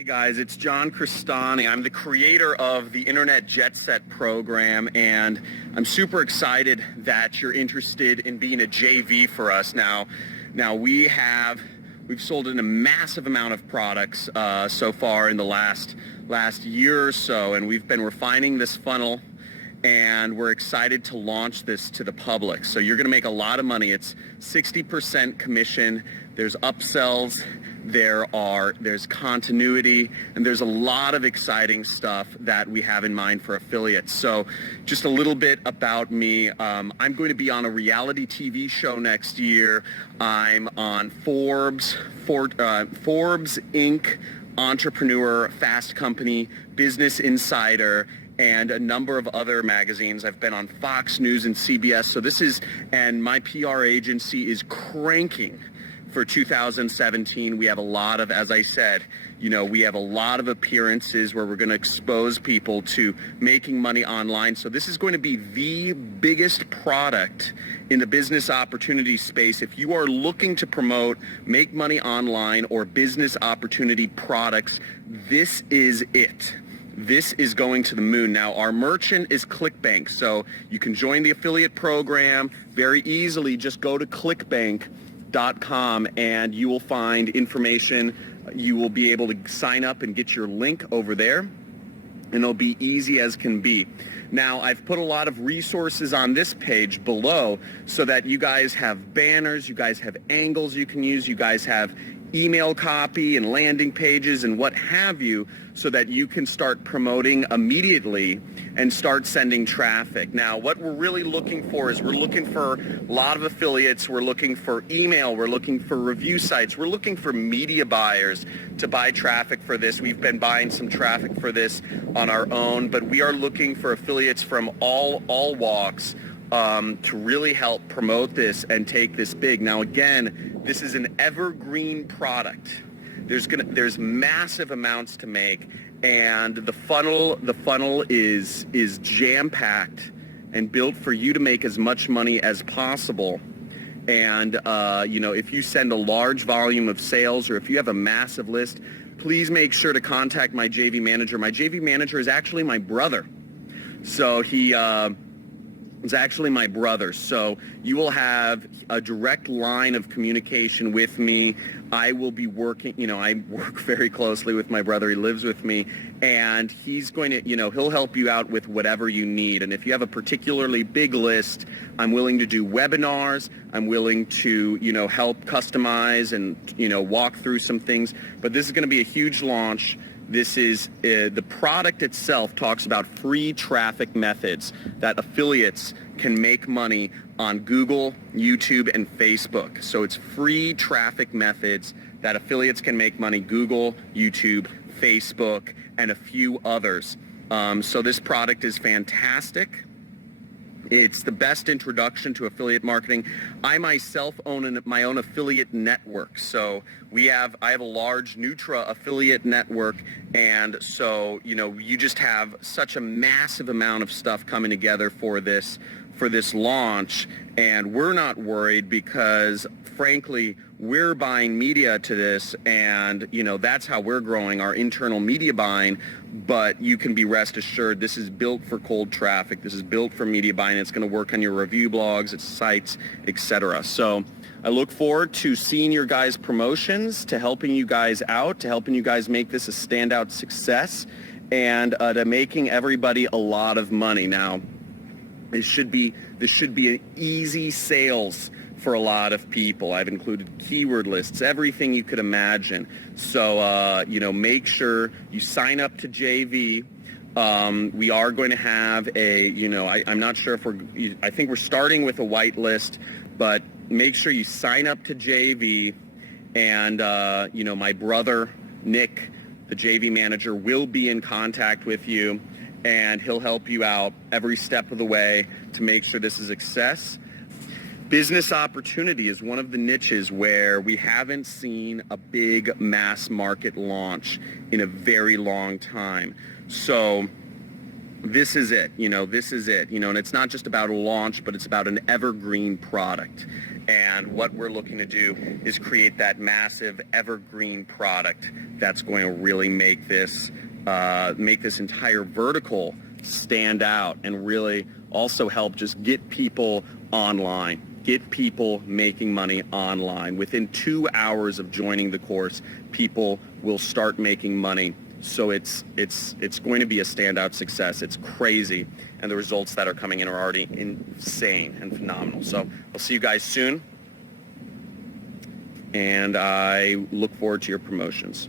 Hey guys, it's John Cristani. I'm the creator of the Internet Jet Set program, and I'm super excited that you're interested in being a JV for us. Now we've sold in a massive amount of products so far in the last year or so, and we've been refining this funnel, and we're excited to launch this to the public. So you're going to make a lot of money. It's 60% commission. There's upsells. There's continuity, and there's a lot of exciting stuff that we have in mind for affiliates. So just a little bit about me. I'm going to be on a reality TV show next year. I'm on Forbes Inc., Entrepreneur, Fast Company, Business Insider, and a number of other magazines. I've been on Fox News and CBS. And my PR agency is cranking for 2017. We have a lot of, as I said, we have a lot of appearances where we're going to expose people to making money online. So this is going to be the biggest product in the business opportunity space. If you are looking to promote, make money online or business opportunity products, this is it. This is going to the moon. Now, our merchant is Clickbank, so you can join the affiliate program very easily. Just go to clickbank.com and you will find information. You will be able to sign up and get your link over there, and it'll be easy as can be. Now, I've put a lot of resources on this page below so that you guys have banners, you guys have angles you can use, you guys have email copy and landing pages and what have you, so that you can start promoting immediately and start sending traffic. Now, what we're really looking for is we're looking for a lot of affiliates, we're looking for email, we're looking for review sites, we're looking for media buyers to buy traffic for this. We've been buying some traffic for this on our own, but we are looking for affiliates from all walks to really help promote this and take this big. Now, again, this is an evergreen product. There's massive amounts to make, and the funnel is jam-packed and built for you to make as much money as possible. And if you send a large volume of sales, or if you have a massive list, please make sure to contact my JV manager. My JV manager is actually my brother. So it's actually my brother. So you will have a direct line of communication with me. I will be working, I work very closely with my brother. He lives with me, and he's going to, he'll help you out with whatever you need. And if you have a particularly big list, I'm willing to do webinars. I'm willing to, help customize and, walk through some things. But this is going to be a huge launch. This is, the product itself talks about free traffic methods that affiliates can make money on Google, YouTube, and Facebook. So it's free traffic methods that affiliates can make money, Google, YouTube, Facebook, and a few others. So this product is fantastic. It's the best introduction to affiliate marketing. I myself own my own affiliate network. So I have a large Nutra affiliate network, and so you just have such a massive amount of stuff coming together for this launch, and we're not worried because frankly we're buying media to this, and that's how we're growing our internal media buying. But you can be rest assured this is built for cold traffic. This is built for media buying. It's going to work on your review blogs, its sites, etc. So I look forward to seeing your guys' promotions, to helping you guys out, to helping you guys make this a standout success, and to making everybody a lot of money. Now, this should be an easy sales for a lot of people. I've included keyword lists, everything you could imagine. So, make sure you sign up to JV. We are going to have I'm not sure if I think we're starting with a white list, but make sure you sign up to JV. And, my brother, Nick, the JV manager, will be in contact with you, and he'll help you out every step of the way to make sure this is a success. Business opportunity is one of the niches where we haven't seen a big mass market launch in a very long time. So this is it, and it's not just about a launch, but it's about an evergreen product. And what we're looking to do is create that massive evergreen product that's going to really make this entire vertical stand out and really also help just get people online, get people making money online. Within 2 hours of joining the course, people will start making money. So it's going to be a standout success. It's crazy, and the results that are coming in are already insane and phenomenal. So I'll see you guys soon, and I look forward to your promotions.